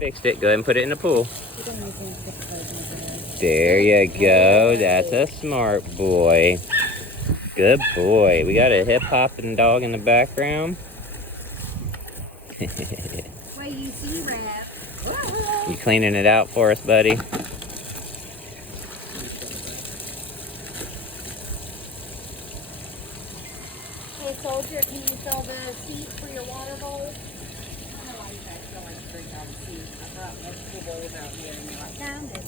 Fixed it. Go ahead and put it in the pool. You don't need to stick those in There you go. That's a smart boy. Good boy. We got a hip-hopping dog in the background. there. Why you see Rap? You cleaning it out for us, buddy? Hey, soldier, can you fill the seat for your water bowl? I don't know why you guys don't like to drink out of the seat. I brought multiple bowls out here and you're like, found it.